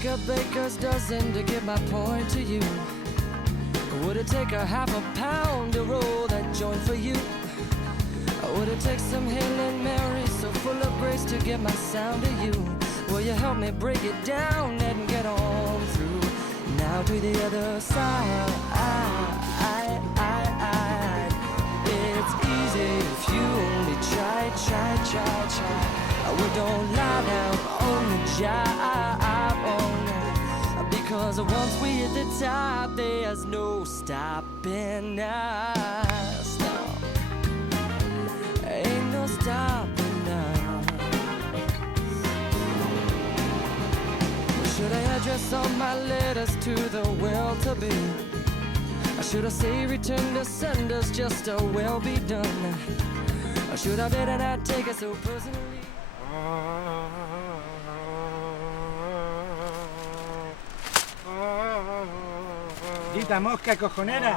take a baker's dozen to get my point to you? Would it take a half a pound to roll that joint for you? Would it take some Hail and Mary so full of grace to get my sound to you? Will you help me break it down and get on through? Now to the other side. It's easy if you only try. We don't lie down on the job, oh no. Because once we hit the top, there's no stopping us. No. Ain't no stopping us. Should I address all my letters to the well-to-be? Or should I say return to senders just a well be done? Or should I better not take it so personally? Dita mosca cojonera.